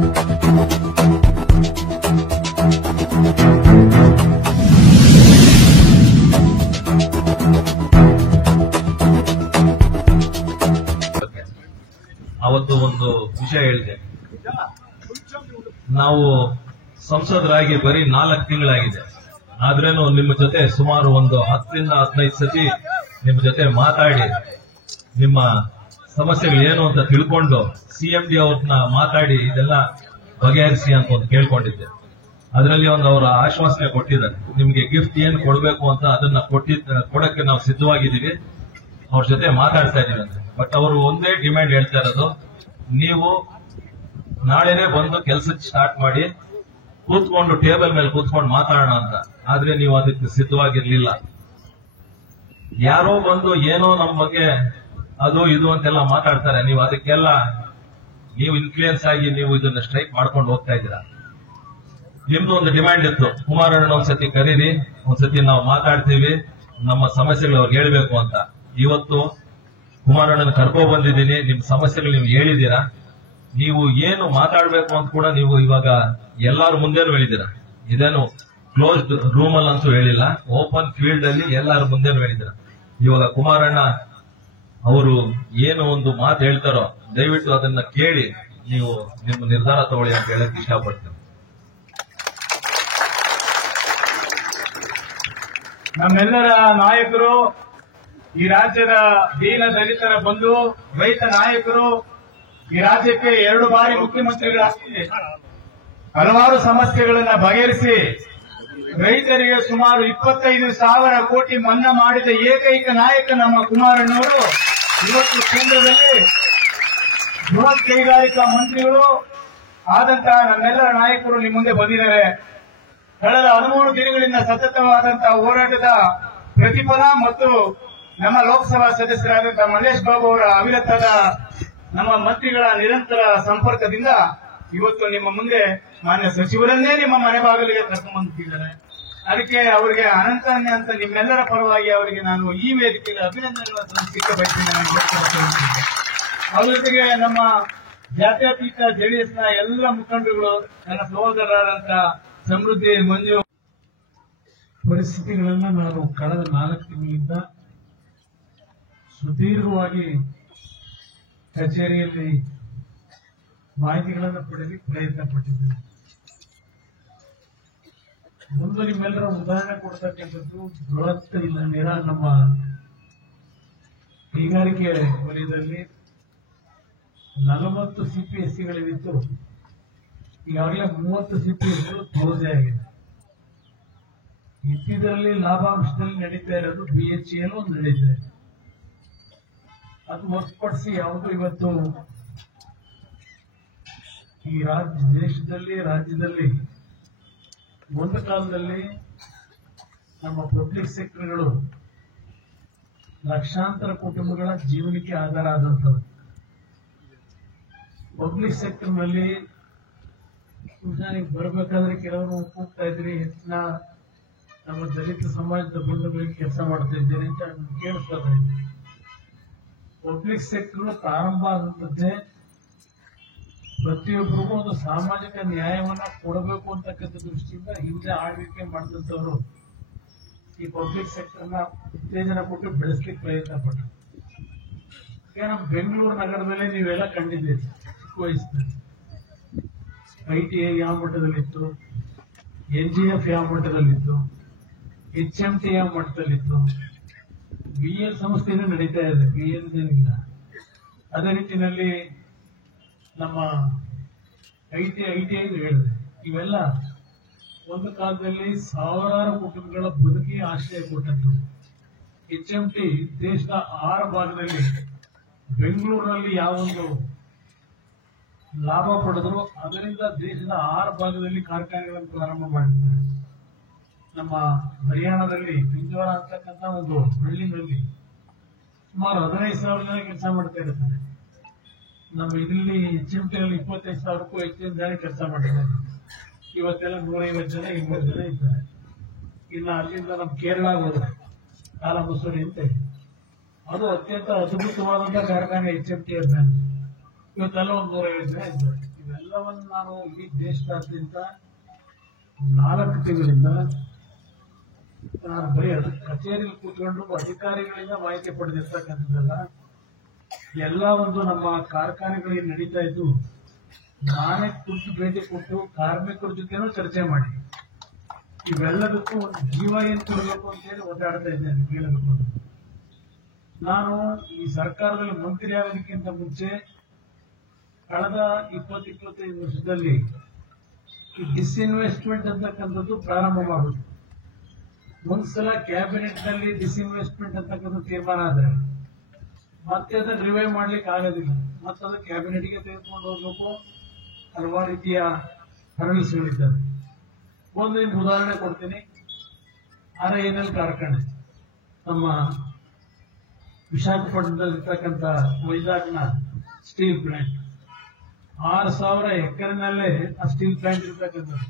ಅವತ್ತು ಒಂದು ವಿಷಯ ಹೇಳಿದೆ. ನಾವು ಸಂಸದರಾಗಿ ಬರೀ 4 ತಿಂಗಳಾಗಿದೆ, ಆದ್ರೇನು ನಿಮ್ಮ ಜೊತೆ ಸುಮಾರು ಒಂದು 10 ರಿಂದ 15 ಸತಿ ನಿಮ್ಮ ಜೊತೆ ಮಾತಾಡಿ ನಿಮ್ಮ ಸಮಸ್ಯೆಗಳು ಏನು ಅಂತ ತಿಳ್ಕೊಂಡು CMD ಅವ್ರನ್ನ ಮಾತಾಡಿ ಇದೆಲ್ಲ ಬಗೆಹರಿಸಿ ಅಂತ ಒಂದು ಕೇಳ್ಕೊಂಡಿದ್ದೆ. ಅದರಲ್ಲಿ ಒಂದು ಅವರ ಆಶ್ವಾಸನೆ ಕೊಟ್ಟಿದ್ದಾರೆ, ನಿಮ್ಗೆ ಗಿಫ್ಟ್ ಏನ್ ಕೊಡಬೇಕು ಅಂತ ಅದನ್ನ ಕೊಡಕ್ಕೆ ನಾವು ಸಿದ್ಧವಾಗಿದ್ದೀವಿ, ಅವ್ರ ಜೊತೆ ಮಾತಾಡ್ತಾ ಇದೀವಿ ಅಂತ. ಬಟ್ ಅವರು ಒಂದೇ ಡಿಮ್ಯಾಂಡ್ ಹೇಳ್ತಾ ಇರೋದು, ನೀವು ನಾಳೆನೆ ಬಂದು ಕೆಲಸಕ್ಕೆ ಸ್ಟಾರ್ಟ್ ಮಾಡಿ, ಕೂತ್ಕೊಂಡು ಟೇಬಲ್ ಮೇಲೆ ಕೂತ್ಕೊಂಡು ಮಾತಾಡೋಣ ಅಂತ. ಆದ್ರೆ ನೀವು ಅದಕ್ಕೆ ಸಿದ್ಧವಾಗಿರ್ಲಿಲ್ಲ. ಯಾರೋ ಬಂದು ಏನೋ ನಮ್ಮ ಬಗ್ಗೆ ಅದು ಇದು ಅಂತೆಲ್ಲ ಮಾತಾಡ್ತಾರೆ, ನೀವು ಅದಕ್ಕೆಲ್ಲ ನೀವು ಇನ್ಫ್ಲೂಯೆನ್ಸ್ ಆಗಿ ನೀವು ಇದನ್ನ ಸ್ಟ್ರೈಕ್ ಮಾಡ್ಕೊಂಡು ಹೋಗ್ತಾ ಇದ್ದೀರಾ. ನಿಮ್ದು ಒಂದು ಡಿಮ್ಯಾಂಡ್ ಇತ್ತು, ಕುಮಾರಣ್ಣ ಒಂದ್ಸತಿ ಕರೀರಿ, ಒಂದ್ಸತಿ ನಾವು ಮಾತಾಡ್ತೀವಿ, ನಮ್ಮ ಸಮಸ್ಯೆಗಳು ಅವ್ರಿಗೆ ಹೇಳ್ಬೇಕು ಅಂತ. ಇವತ್ತು ಕುಮಾರಣ್ಣನ ಕರ್ಕೊ ಬಂದಿದ್ದೀನಿ, ನಿಮ್ ಸಮಸ್ಯೆಗಳು ನೀವು ಹೇಳಿದೀರಾ. ನೀವು ಏನು ಮಾತಾಡ್ಬೇಕು ಅಂತ ಕೂಡ ನೀವು ಇವಾಗ ಎಲ್ಲಾರು ಮುಂದೆನೂ ಹೇಳಿದ್ದೀರಾ. ಇದೇನು ಕ್ಲೋಸ್ಡ್ ರೂಮ್ ಅಲ್ಲಂತೂ ಹೇಳಿಲ್ಲ, ಓಪನ್ ಫೀಲ್ಡ್ ಅಲ್ಲಿ ಎಲ್ಲಾರು ಮುಂದೆನೂ ಹೇಳಿದ್ದೀರಾ. ಇವಾಗ ಕುಮಾರಣ್ಣ ಅವರು ಏನು ಒಂದು ಮಾತು ಹೇಳ್ತಾರೋ ದಯವಿಟ್ಟು ಅದನ್ನ ಕೇಳಿ ನೀವು ನಿಮ್ಮ ನಿರ್ಧಾರ ತಗೊಳ್ಳಿ ಅಂತ ಹೇಳಕ್ ಇಷ್ಟಪಡ್ತೇನೆ. ನಮ್ಮೆಲ್ಲರ ನಾಯಕರು, ಈ ರಾಜ್ಯದ ದೀನ ದಲಿತರ ಬಂಧು, ರೈತ ನಾಯಕರು, ಈ ರಾಜ್ಯಕ್ಕೆ 2 ಬಾರಿ ಮುಖ್ಯಮಂತ್ರಿಗಳಾಗಿ ಹಲವಾರು ಸಮಸ್ಯೆಗಳನ್ನ ಬಗೆಹರಿಸಿ ರೈತರಿಗೆ ಸುಮಾರು 25,000 ಕೋಟಿ ಮನ್ನಾ ಮಾಡಿದ ಏಕೈಕ ನಾಯಕ ನಮ್ಮ ಕುಮಾರಣ್ಣವರು ಇವತ್ತು ಕೇಂದ್ರದಲ್ಲಿ ಬೃಹತ್ ಕೈಗಾರಿಕಾ ಮಂತ್ರಿಗಳು ಆದಂತಹ ನಮ್ಮೆಲ್ಲರ ನಾಯಕರು ನಿಮ್ಮ ಮುಂದೆ ಬಂದಿದ್ದಾರೆ. ಕಳೆದ 13 ದಿನಗಳಿಂದ ಸತತವಾದಂತಹ ಹೋರಾಟದ ಪ್ರತಿಫಲ ಮತ್ತು ನಮ್ಮ ಲೋಕಸಭಾ ಸದಸ್ಯರಾದಂತಹ ಮಲ್ಲೇಶ್ ಬಾಬು ಅವರ ಅವಿರತದ ನಮ್ಮ ಮಂತ್ರಿಗಳ ನಿರಂತರ ಸಂಪರ್ಕದಿಂದ ಇವತ್ತು ನಿಮ್ಮ ಮುಂದೆ ಮಾನ್ಯ ಸಚಿವರನ್ನೇ ನಿಮ್ಮ ಮನೆ ಬಾಗಿಲಿಗೆ ಕರ್ಕೊಂಡ್ಬಂದಿದ್ದಾರೆ. ಅದಕ್ಕೆ ಅವರಿಗೆ ಅನಂತ ನಿಮ್ಮೆಲ್ಲರ ಪರವಾಗಿ ಅವರಿಗೆ ನಾನು ಈ ವೇದಿಕೆಯಲ್ಲಿ ಅಭಿನಂದನೆಗಳನ್ನು ಸಲ್ಲಿಸಲಿಕ್ಕೆ ಬಯಸ್ತೇನೆ. ಅವ್ರ ಜೊತೆಗೆ ನಮ್ಮ ಜಾತ್ಯತೀತ ಜೆಡಿಎಸ್ನ ಎಲ್ಲ ಮುಖಂಡರುಗಳು, ನನ್ನ ಸಹೋದರರಾದಂತಹ ಸಮೃದ್ಧಿ, ಮಂಜು. ಪರಿಸ್ಥಿತಿಗಳನ್ನ ನಾನು ಕಳೆದ 4 ತಿಂಗಳಿಂದ ಸುದೀರ್ಘವಾಗಿ ಕಚೇರಿಯಲ್ಲಿ ಮಾಹಿತಿಗಳನ್ನು ಪಡೆಯಲಿಕ್ಕೆ ಪ್ರಯತ್ನ ಪಟ್ಟಿದ್ದೇನೆ. ಮುಂದೆ ನಿಮ್ಮೆಲ್ಲರ ಉದಾಹರಣೆ ಕೊಡ್ತಕ್ಕಂಥದ್ದು ಬೃಹತ್ ನಮ್ಮ ಕೈಗಾರಿಕೆ ವಲಯದಲ್ಲಿ 40 CPSCಗಳಿದ್ದು ಈಗಾಗಲೇ 30 CPSಗಳು ಕ್ಲೋಸ್ ಆಗಿದೆ. ಇದ್ದಿದ್ರಲ್ಲಿ ಲಾಭಾಂಶದಲ್ಲಿ ನಡೀತಾ ಇರೋದು BHEL ಒಂದು ನಡೀತಾ ಇದೆ. ಅದು ಹೊರತುಪಡಿಸಿ ಯಾವುದು ಇವತ್ತು ಈ ರಾಜ್ಯದಲ್ಲಿ ಒಂದು ಕಾಲದಲ್ಲಿ ನಮ್ಮ ಪಬ್ಲಿಕ್ ಸೆಕ್ಟರ್ಗಳು ಲಕ್ಷಾಂತರ ಕುಟುಂಬಗಳ ಜೀವನಕ್ಕೆ ಆಧಾರ ಆದಂಥದ್ದು. ಪಬ್ಲಿಕ್ ಸೆಕ್ಟರ್ನಲ್ಲಿ ಬರಬೇಕಾದ್ರೆ ಕೆಲವರು ಹೋಗ್ತಾ ಇದ್ರಿ, ಹೆಚ್ಚಿನ ನಮ್ಮ ದಲಿತ ಸಮಾಜದ ಬಂಧುಗಳಿಗೆ ಕೆಲಸ ಮಾಡ್ತಾ ಇದ್ದೇನೆ ಅಂತ ಕೇಳಿಸ್ತಾ ಇದ್ದೀನಿ. ಪಬ್ಲಿಕ್ ಸೆಕ್ಟರ್ ಪ್ರಾರಂಭ ಆಗುತ್ತದೆ ಪ್ರತಿಯೊಬ್ಬರಿಗೂ ಒಂದು ಸಾಮಾಜಿಕ ನ್ಯಾಯವನ್ನ ಕೊಡಬೇಕು ಅಂತಕ್ಕಂಥ ದೃಷ್ಟಿಯಿಂದ ಹಿಂದೆ ಆಳ್ವಿಕೆ ಮಾಡಿದಂಥವರು ಈ ಪಬ್ಲಿಕ್ ಸೆಕ್ಟರ್ನ ಉತ್ತೇಜನ ಕೊಟ್ಟು ಬೆಳೆಸಲಿಕ್ಕೆ ಪ್ರಯತ್ನ ಪಟ್ಟರು. ನಮ್ಮ ಬೆಂಗಳೂರು ನಗರದಲ್ಲಿ ನೀವೆಲ್ಲ ಕಂಡಿದ್ದೀರಿ, ಚಿಕ್ಕ ವಯಸ್ಸಿನಲ್ಲಿ ITI ಯಾವ ಮಟ್ಟದಲ್ಲಿತ್ತು, NGF ಯಾವ ಮಟ್ಟದಲ್ಲಿತ್ತು, HMT ಯಾವ ಮಟ್ಟದಲ್ಲಿತ್ತು, BL ಸಂಸ್ಥೆನೂ ನಡೀತಾ ಇದೆ, BL ಏನಿಲ್ಲ. ಅದೇ ರೀತಿಯಲ್ಲಿ ನಮ್ಮ ITI ಹೇಳಿದೆ. ಇವೆಲ್ಲ ಒಂದು ಕಾಲದಲ್ಲಿ ಸಾವಿರಾರು ಕುಟುಂಬಗಳ ಬದುಕಿಗೆ ಆಶ್ರಯ ಕೊಟ್ಟದ್ದು. HMT ದೇಶದ 6 ಭಾಗದಲ್ಲಿ, ಬೆಂಗಳೂರಿನಲ್ಲಿ ಯಾವೊಂದು ಲಾಭ ಪಡೆದ್ರು ಅದರಿಂದ ದೇಶದ 6 ಭಾಗದಲ್ಲಿ ಕಾರ್ಖಾನೆಗಳನ್ನು ಪ್ರಾರಂಭ ಮಾಡಿದ್ದಾರೆ. ನಮ್ಮ ಹರಿಯಾಣದಲ್ಲಿ ಪಿಂಜೋರ ಅಂತಕ್ಕಂಥ ಒಂದು ಹಳ್ಳಿನಲ್ಲಿ ಸುಮಾರು 15,000 ಜನ ಕೆಲಸ ಮಾಡ್ತಾ ಇರ್ತಾರೆ. ನಮ್ಮ ಇದರಲ್ಲಿ HMT ಅಲ್ಲಿ 25,000ಕ್ಕೂ ಹೆಚ್ಚಿನ ಜನ ಕೆಲಸ ಮಾಡಿದ್ದಾರೆ. ಇವತ್ತೆಲ್ಲ 150 ಜನ 200 ಜನ ಇದ್ದಾರೆ. ಇನ್ನು ಅಲ್ಲಿಂದ ನಮ್ಮ ಕೇರಳ ಹೋದ್ರೆ ಕಾಲಮಸೂರಿ ಅಂತ ಅದು ಅತ್ಯಂತ ಅದ್ಭುತವಾದಂತಹ ಕಾರ್ಖಾನೆ HMT ಅಂತ, ಇವತ್ತೆಲ್ಲ ಒಂದು 150 ಜನ ಇದ್ದಾರೆ. ಇವೆಲ್ಲ ಎಲ್ಲವನ್ನು ನಾನು ಈ ದೇಶದಾದ್ಯಂತ 4 ತಿಂಗಳಿಂದ ನಾನು ಬರೀ ಕಚೇರಿಯಲ್ಲಿ ಕೂತ್ಕೊಂಡು ಅಧಿಕಾರಿಗಳಿಂದ ಮಾಹಿತಿ ಪಡೆದಿರ್ತಕ್ಕಂಥದ್ದಲ್ಲ, ಎಲ್ಲ ಒಂದು ನಮ್ಮ ಕಾರ್ಖಾನೆಗಳಿಗೆ ನಡೀತಾ ಇದ್ದು ನಾನೇ ಖುದ್ದು ಭೇಟಿ ಕೊಟ್ಟು ಕಾರ್ಮಿಕರ ಜೊತೆನೂ ಚರ್ಚೆ ಮಾಡಿ ಇವೆಲ್ಲದಕ್ಕೂ ಒಂದು ಜೀವ ಏನ್ ಕೊಡಬೇಕು ಅಂತ ಹೇಳಿ ಓಡಾಡ್ತಾ ಇದ್ದೇನೆ. ಹೇಳಬೇಕು, ನಾನು ಈ ಸರ್ಕಾರದಲ್ಲಿ ಮಂತ್ರಿ ಆಗೋದಕ್ಕಿಂತ ಮುಂಚೆ ಕಳೆದ 20-25 ವರ್ಷದಲ್ಲಿ ಈ ಡಿಸ್ಇನ್ವೆಸ್ಟ್ಮೆಂಟ್ ಅಂತಕ್ಕಂಥದ್ದು ಪ್ರಾರಂಭ ಮಾಡುದು. ಒಂದ್ಸಲ ಕ್ಯಾಬಿನೆಟ್ ನಲ್ಲಿ ಡಿಸ್ಇನ್ವೆಸ್ಟ್ಮೆಂಟ್ ಅಂತಕ್ಕಂಥ ತೀರ್ಮಾನ ಆದ್ರೆ ಮತ್ತೆ ಅದನ್ನ ರಿವೈವ್ ಮಾಡ್ಲಿಕ್ಕೆ ಆಗೋದಿಲ್ಲ. ಮತ್ತೆ ಅದು ಕ್ಯಾಬಿನೆಟ್ಗೆ ತೆಗೆದುಕೊಂಡು ಹೋಗ್ಬೇಕು. ಹಲವಾರು ರೀತಿಯ ಹರಳಿಸಿಗಳಿದ್ದಾವೆ. ಒಂದು ನಿಮ್ಗೆ ಉದಾಹರಣೆ ಕೊಡ್ತೀನಿ. RINL ಕಾರ್ಖಾನೆ ನಮ್ಮ ವಿಶಾಖಪಟ್ಟಣದಲ್ಲಿರ್ತಕ್ಕಂಥ ವೈಜಾಗ್ನ ಸ್ಟೀಲ್ ಪ್ಲಾಂಟ್ 6,000 ಎಕರೆನಲ್ಲೇ ಆ ಸ್ಟೀಲ್ ಪ್ಲಾಂಟ್ ಇರ್ತಕ್ಕಂಥದ್ದು.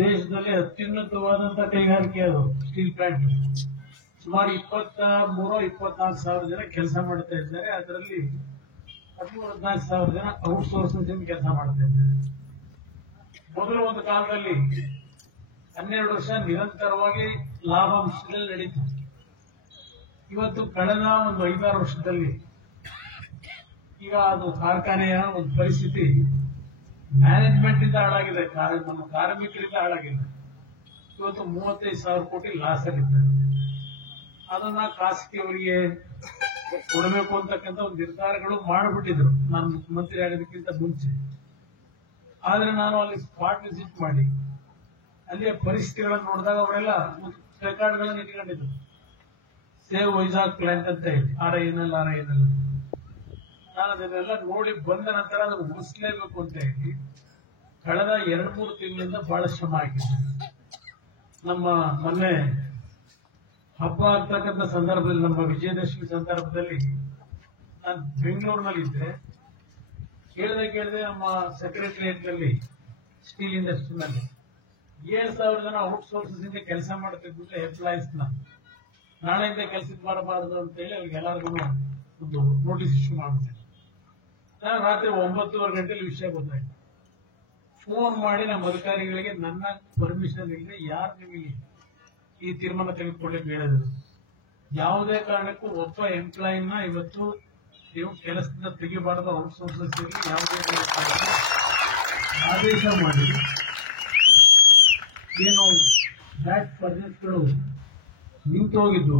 ದೇಶದಲ್ಲಿ ಅತ್ಯುನ್ನತವಾದಂತಹ ಕೈಗಾರಿಕೆ ಅದು ಸ್ಟೀಲ್ ಪ್ಲಾಂಟ್. ಸುಮಾರು 23-24 ಸಾವಿರ ಜನ ಕೆಲಸ ಮಾಡ್ತಾ ಇದ್ದಾರೆ. ಅದರಲ್ಲಿ 13-14 ಸಾವಿರ ಜನ ಔಟ್ಸೋರ್ಸಿಂಗ್ ಕೆಲಸ ಮಾಡ್ತಾ ಇದ್ದಾರೆ. ಮೊದಲು ಒಂದು ಕಾಲದಲ್ಲಿ 12 ವರ್ಷ ನಿರಂತರವಾಗಿ ಲಾಭಾಂಶದಲ್ಲಿ ನಡೀತು. ಇವತ್ತು ಕಳೆದ ಒಂದು 5-6 ವರ್ಷದಲ್ಲಿ ಈಗ ಅದು ಕಾರ್ಖಾನೆಯ ಒಂದು ಪರಿಸ್ಥಿತಿ ಮ್ಯಾನೇಜ್ಮೆಂಟ್ ಇಂದ ಹಾಳಾಗಿದೆ, ನಮ್ಮ ಕಾರ್ಮಿಕರಿಂದ ಹಾಳಾಗಿದೆ. ಇವತ್ತು 35 ಸಾವಿರ ಕೋಟಿ ಲಾಸ್ ಆಗಿದ್ದಾರೆ. ಅದನ್ನ ಖಾಸಗಿಯವರಿಗೆ ಕೊಡಬೇಕು ಅಂತಕ್ಕಂಥ ಒಂದು ನಿರ್ಧಾರಗಳು ಮಾಡಿಬಿಟ್ಟಿದ್ರು ನಾನು ಮುಖ್ಯಮಂತ್ರಿ ಆಗೋದಕ್ಕಿಂತ ಮುಂಚೆ. ಆದ್ರೆ ನಾನು ಅಲ್ಲಿ ಸ್ಪಾಟ್ ವಿಸಿಟ್ ಮಾಡಿ ಅಲ್ಲಿಯ ಪರಿಸ್ಥಿತಿಗಳನ್ನು ನೋಡಿದಾಗ ಅವರೆಲ್ಲ ರೆಕಾರ್ಡ್ಗಳನ್ನು ಇಟ್ಕೊಂಡಿದ್ರು. ಸೇವ್ ವೈಜಾಗ್ ಪ್ಲಾಂಟ್ ಅಂತ ಹೇಳಿ RINL. ನಾನು ಅದನ್ನೆಲ್ಲ ನೋಡಿ ಬಂದ ನಂತರ ಅದನ್ನು ಉಳಿಸಲೇಬೇಕು ಅಂತ ಹೇಳಿ ಕಳೆದ 2-3 ತಿಂಗಳಿಂದ ಬಹಳ ಶ್ರಮ ಹಾಕಿದ್ದೆ. ನಮ್ಮ ಮೊನ್ನೆ ಹಬ್ಬ ಆಗ್ತಕ್ಕಂಥ ಸಂದರ್ಭದಲ್ಲಿ, ನಮ್ಮ ವಿಜಯದಶಮಿ ಸಂದರ್ಭದಲ್ಲಿ ನಾನು ಬೆಂಗಳೂರಿನಲ್ಲಿದ್ದೆ. ಕೇಳದೆ ನಮ್ಮ ಸೆಕ್ರೆಟರಿಯೇಟ್ ನಲ್ಲಿ ಸ್ಟೀಲ್ ಇಂಡಸ್ಟ್ರಿನಲ್ಲಿ 7,000 ಜನ ಔಟ್ಸೋರ್ಸಸ್ ಇಂದ ಕೆಲಸ ಮಾಡ್ತಿದ್ದ ಎಂಪ್ಲಾಯೀಸ್ ನಾಳೆಯಿಂದ ಕೆಲಸಕ್ಕೆ ಬರಬಾರದು ಅಂತ ಹೇಳಿ ಅವ್ರಿಗೆಲ್ಲರಿಗೂ ಒಂದು ನೋಟಿಸ್ ಇಶ್ಯೂ ಮಾಡ್ಬಿಟ್ಟೆ. ನಾನು ರಾತ್ರಿ 9:30 ಗಂಟೆಲಿ ವಿಷಯ ಗೊತ್ತಾಯ್ತು. ಫೋನ್ ಮಾಡಿ ನಮ್ಮ ಅಧಿಕಾರಿಗಳಿಗೆ ನನ್ನ ಪರ್ಮಿಷನ್ ಇಲ್ಲದೆ ಯಾರು ನಿಮಗೆ ಈ ತೀರ್ಮಾನ ತೆಗೆದುಕೊಳ್ಳಿಕ್ಕೆ ಹೇಳಿದ್ರು. ಯಾವುದೇ ಕಾರಣಕ್ಕೂ ಒಬ್ಬ ಎಂಪ್ಲಾಯಿನ ಇವತ್ತು ನೀವು ಕೆಲಸದಿಂದ ತೆಗಿಬಾರದು, ಔಟ್ಸೋರ್ಸಸ್ ಇರಲಿ ಯಾವುದೇ ಆದೇಶ ಮಾಡಿ ಏನು ಬ್ಲಾಸ್ಟ್ ಫರ್ನೆಸ್ಗಳು ನಿಂತು ಹೋಗಿದ್ದು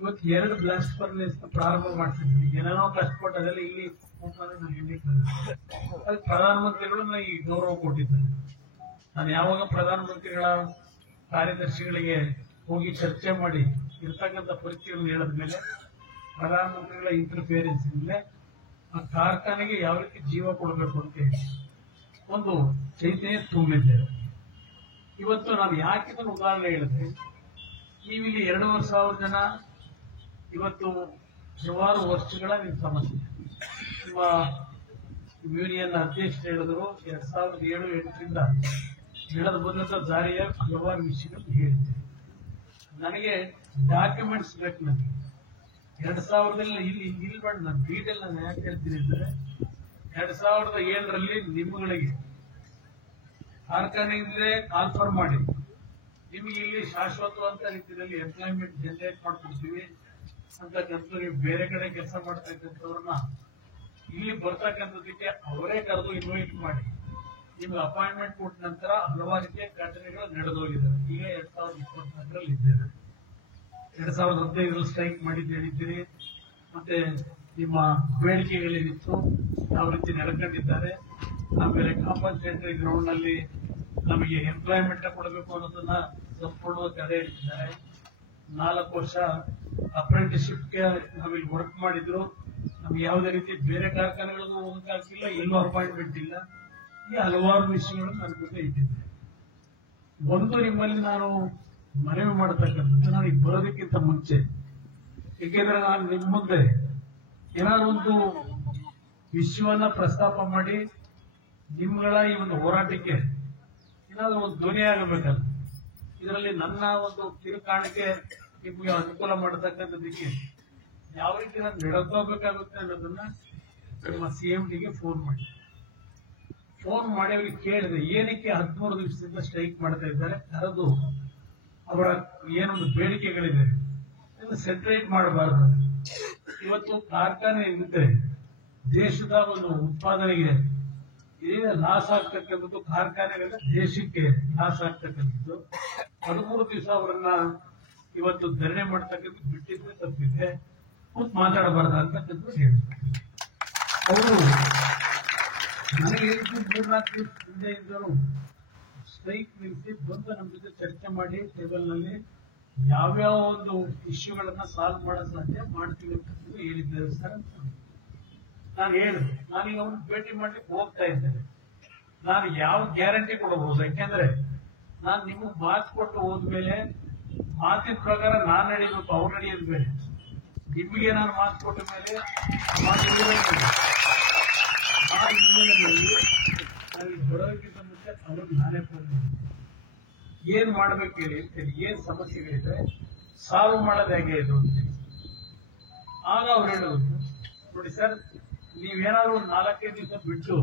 ಇವತ್ತು 2 ಬ್ಲಾಸ್ಟ್ ಫರ್ನೆಸ್ ಪ್ರಾರಂಭ ಮಾಡ್ತಿದ್ವಿ. ಏನೇನೋ ಕಷ್ಟಪಟ್ಟು ಅದೆಲ್ಲ ಇಲ್ಲಿ ಅದಕ್ಕೆ ಪ್ರಧಾನಮಂತ್ರಿಗಳು ಈ ಗೌರವ ಕೊಟ್ಟಿದ್ದಾರೆ. ನಾನು ಯಾವಾಗ ಪ್ರಧಾನಮಂತ್ರಿಗಳ ಕಾರ್ಯದರ್ಶಿಗಳಿಗೆ ಹೋಗಿ ಚರ್ಚೆ ಮಾಡಿ ಇರ್ತಕ್ಕಂಥ ಪರಿಸ್ಥಿತಿಗಳನ್ನು ಹೇಳಿದ ಮೇಲೆ ಪ್ರಧಾನಮಂತ್ರಿಗಳ ಇಂಟರ್ಫಿಯರೆನ್ಸ್ ಮೇಲೆ ಆ ಕಾರ್ಖಾನೆಗೆ ಯಾವ ರೀತಿ ಜೀವ ಕೊಡಬೇಕು ಅಂತ ಒಂದು ಚೈತನ್ಯ ತುಂಬಿದ್ದೇವೆ. ಇವತ್ತು ನಾನು ಯಾಕೆ ಇದನ್ನು ಉದಾಹರಣೆ ಹೇಳಿದ್ರೆ, ನೀವಿಲ್ಲಿ 2,500 ಜನ ಇವತ್ತು ಹಲವಾರು ವರ್ಷಗಳ ನಿಮ್ಮ ಸಮಸ್ಯೆ. ನಿಮ್ಮ ಯೂನಿಯನ್ ಅಧ್ಯಕ್ಷರು ಹೇಳಿದ್ರು 2007-8ರಿಂದ ನಡೆದು ಬಂದಂತ ಜಾರಿಯ ಹಲವಾರು ವಿಷಯಗಳು ಹೇಳಿದ್ದೆ. ನನಗೆ ಡಾಕ್ಯುಮೆಂಟ್ಸ್ ಬೇಕು. ನನಗೆ 2000ದಲ್ಲಿ ಇಲ್ಲಿ ಮಾಡಿ ನಾನು ಡೀಟೇಲ್ ನಾನು ಯಾಕೆ ಹೇಳ್ತೀನಿ ಅಂದ್ರೆ, 2007ರಲ್ಲಿ ನಿಮ್ಮಗಳಿಗೆ ಕಾರ್ಖಾನೆಯಿಂದಲೇ ಕಾನ್ಫರ್ಮ್ ಮಾಡಿ ನಿಮಗೆ ಇಲ್ಲಿ ಶಾಶ್ವತವಾದ ರೀತಿಯಲ್ಲಿ ಎಂಪ್ಲಾಯ್ಮೆಂಟ್ ಜನರೇಟ್ ಮಾಡ್ಕೊಡ್ತೀವಿ ಅಂತಕ್ಕಂಥ, ನೀವು ಬೇರೆ ಕಡೆ ಕೆಲಸ ಮಾಡ್ತಾ ಇದ್ದಂಥವ್ರನ್ನ ಇಲ್ಲಿ ಬರ್ತಕ್ಕಂಥದಕ್ಕೆ ಅವರೇ ಕರೆದು ಇನ್ವೈಟ್ ಮಾಡಿ ನಿಮ್ಗೆ ಅಪಾಯಿಂಟ್ಮೆಂಟ್ ಕೊಟ್ಟ ನಂತರ ಹಲವಾರು ರೀತಿಯ ಘಟನೆಗಳು ನಡೆದೋಗಿದ್ದಾವೆ. ಈಗ 2024ರಲ್ಲಿ ಇದ್ದೇವೆ. 2015ರಲ್ಲಿ ಸ್ಟ್ರೈಕ್ ಮಾಡಿದ್ದು ಹೇಳಿದ್ದೀರಿ. ಮತ್ತೆ ನಿಮ್ಮ ಬೇಡಿಕೆಗಳೇನಿತ್ತು ಯಾವ ರೀತಿ ನಡ್ಕೊಂಡಿದ್ದಾರೆ. ಆಮೇಲೆ ಕಾಂಪನ್ಸೇಟರಿ ಗ್ರೌಂಡ್ ನಲ್ಲಿ ನಮಗೆ ಎಂಪ್ಲಾಯ್ಮೆಂಟ್ ಕೊಡಬೇಕು ಅನ್ನೋದನ್ನ ಸಂಪೂರ್ಣವಾಗಿ ತಡೆ ಹಿಡಿದಿದ್ದಾರೆ. 4 ವರ್ಷ ಅಪ್ರೆಂಟಿಸ್ಶಿಪ್ಗೆ ನಾವಿಲ್ಲಿ ವರ್ಕ್ ಮಾಡಿದ್ರು. ನಮ್ಗೆ ಯಾವುದೇ ರೀತಿ ಬೇರೆ ಕಾರ್ಖಾನೆಗಳಿಗೂ ಹೋಗಕ್ಕಾಗಿಲ್ಲ, ಎಲ್ಲೂ ಅಪಾಯಿಂಟ್ಮೆಂಟ್ ಇಲ್ಲ. ಈ ಹಲವಾರು ವಿಷಯಗಳು ನನ್ನ ಜೊತೆ ಇಟ್ಟಿದ್ದೆ. ಒಂದು ನಿಮ್ಮಲ್ಲಿ ನಾನು ಮನವಿ ಮಾಡತಕ್ಕಂಥದ್ದು, ನಾನು ಈಗ ಬರೋದಕ್ಕಿಂತ ಮುಂಚೆ, ಏಕೆಂದ್ರೆ ನಾನು ನಿಮ್ಮ ಮುಂದೆ ಏನಾದ್ರು ಒಂದು ವಿಷಯವನ್ನ ಪ್ರಸ್ತಾಪ ಮಾಡಿ ನಿಮ್ಮಗಳ ಈ ಒಂದು ಹೋರಾಟಕ್ಕೆ ಏನಾದ್ರೂ ಒಂದು ಧ್ವನಿ ಆಗಬೇಕಲ್ಲ. ಇದರಲ್ಲಿ ನನ್ನ ಒಂದು ಕಿರುಕಾಣಿಕೆ ನಿಮಗೆ ಅನುಕೂಲ ಮಾಡತಕ್ಕಂಥದಕ್ಕೆ ಯಾವ ರೀತಿ ನಾನು ನಡೆದೋಗ್ಬೇಕಾಗುತ್ತೆ ಅನ್ನೋದನ್ನ ನಿಮ್ಮ CMDಗೆ ಫೋನ್ ಮಾಡಿ. ಫೋನ್ ಮಾಡಿ ಅವ್ರಿಗೆ ಕೇಳಿದೆ, ಏನಕ್ಕೆ 13 ದಿವಸದಿಂದ ಸ್ಟ್ರೈಕ್ ಮಾಡ್ತಾ ಇದ್ದಾರೆ, ಕರೆದು ಅವರ ಏನೊಂದು ಬೇಡಿಕೆಗಳಿದೆ ಇದನ್ನು ಸೆಟ್ರೇಟ್ ಮಾಡಬಾರದು. ಇವತ್ತು ಕಾರ್ಖಾನೆ ಇರುತ್ತೆ, ದೇಶದ ಒಂದು ಉತ್ಪಾದನೆಗೆ ಈಗ ಲಾಸ್ ಆಗ್ತಕ್ಕಂಥದ್ದು, ಕಾರ್ಖಾನೆಗಳ ದೇಶಕ್ಕೆ ಲಾಸ್ ಆಗ್ತಕ್ಕಂಥದ್ದು. 13 ದಿವಸ ಅವರನ್ನ ಇವತ್ತು ಧರಣಿ ಮಾಡ್ತಕ್ಕಂಥ ಬಿಟ್ಟಿದ್ರೆ ತಪ್ಪಿದೆ, ಕೂತ್ ಮಾತಾಡಬಾರ್ದು ಅಂತಕ್ಕಂಥದ್ದು ಹೇಳಿದ್ರು. ಅವರು ನನಗೆ ಹೇಳಿದ್ದು 3-4 ದಿವಸ ಹಿಂದೆ ಇದ್ದರು ಸ್ಟ್ರೈಕ್ ನಿಲ್ಲಿಸಿ ಬಂದು ನಮ್ಮ ಜೊತೆ ಚರ್ಚೆ ಮಾಡಿ ಟೇಬಲ್ ನಲ್ಲಿ ಯಾವ್ಯಾವ ಒಂದು ಇಶ್ಯೂಗಳನ್ನ ಸಾಲ್ವ್ ಮಾಡೋ ಸಾಧ್ಯ ಮಾಡ್ತೀವಿ ಅಂತ ಹೇಳಿದ್ದಾರೆ ಸರ್. ನಾನು ಹೇಳಿದೆ, ನಾನೀಗ ಅವನು ಭೇಟಿ ಮಾಡ್ಲಿಕ್ಕೆ ಹೋಗ್ತಾ ಇದ್ದೇನೆ, ನಾನು ಯಾವ ಗ್ಯಾರಂಟಿ ಕೊಡಬಹುದು? ಯಾಕೆಂದ್ರೆ ನಾನು ನಿಮಗೆ ಮಾತು ಕೊಟ್ಟು ಹೋದ್ಮೇಲೆ ಮಾತಿನ ಪ್ರಕಾರ ನಾನು ನಡೆಯಬೇಕು, ಅವ್ರು ನಡೆಯೋದು ಬೇರೆ. ನಿಮಗೆ ನಾನು ಮಾತು ಕೊಟ್ಟ ಮೇಲೆ ಬರೋದಕ್ಕಿಂತ ಮುಂಚೆ ಅವ್ರಿಗೆ ನಾನೇ ಫೋನ್ ಮಾಡಿದ್ದೆ, ಏನ್ ಮಾಡ್ಬೇಕು ಹೇಳಿ ಅಂತೇಳಿ, ಏನ್ ಸಮಸ್ಯೆಗಳಿದೆ ಸಾಲ್ವ್ ಮಾಡೋದು ಹೇಗೆ ಇದು ಅಂತೇಳಿ. ಆಗ ಅವ್ರು ಹೇಳೋದು, ನೋಡಿ ಸರ್, ನೀವೇನಾದ್ರು 4-5 ದಿವಸ ಬಿಟ್ಟು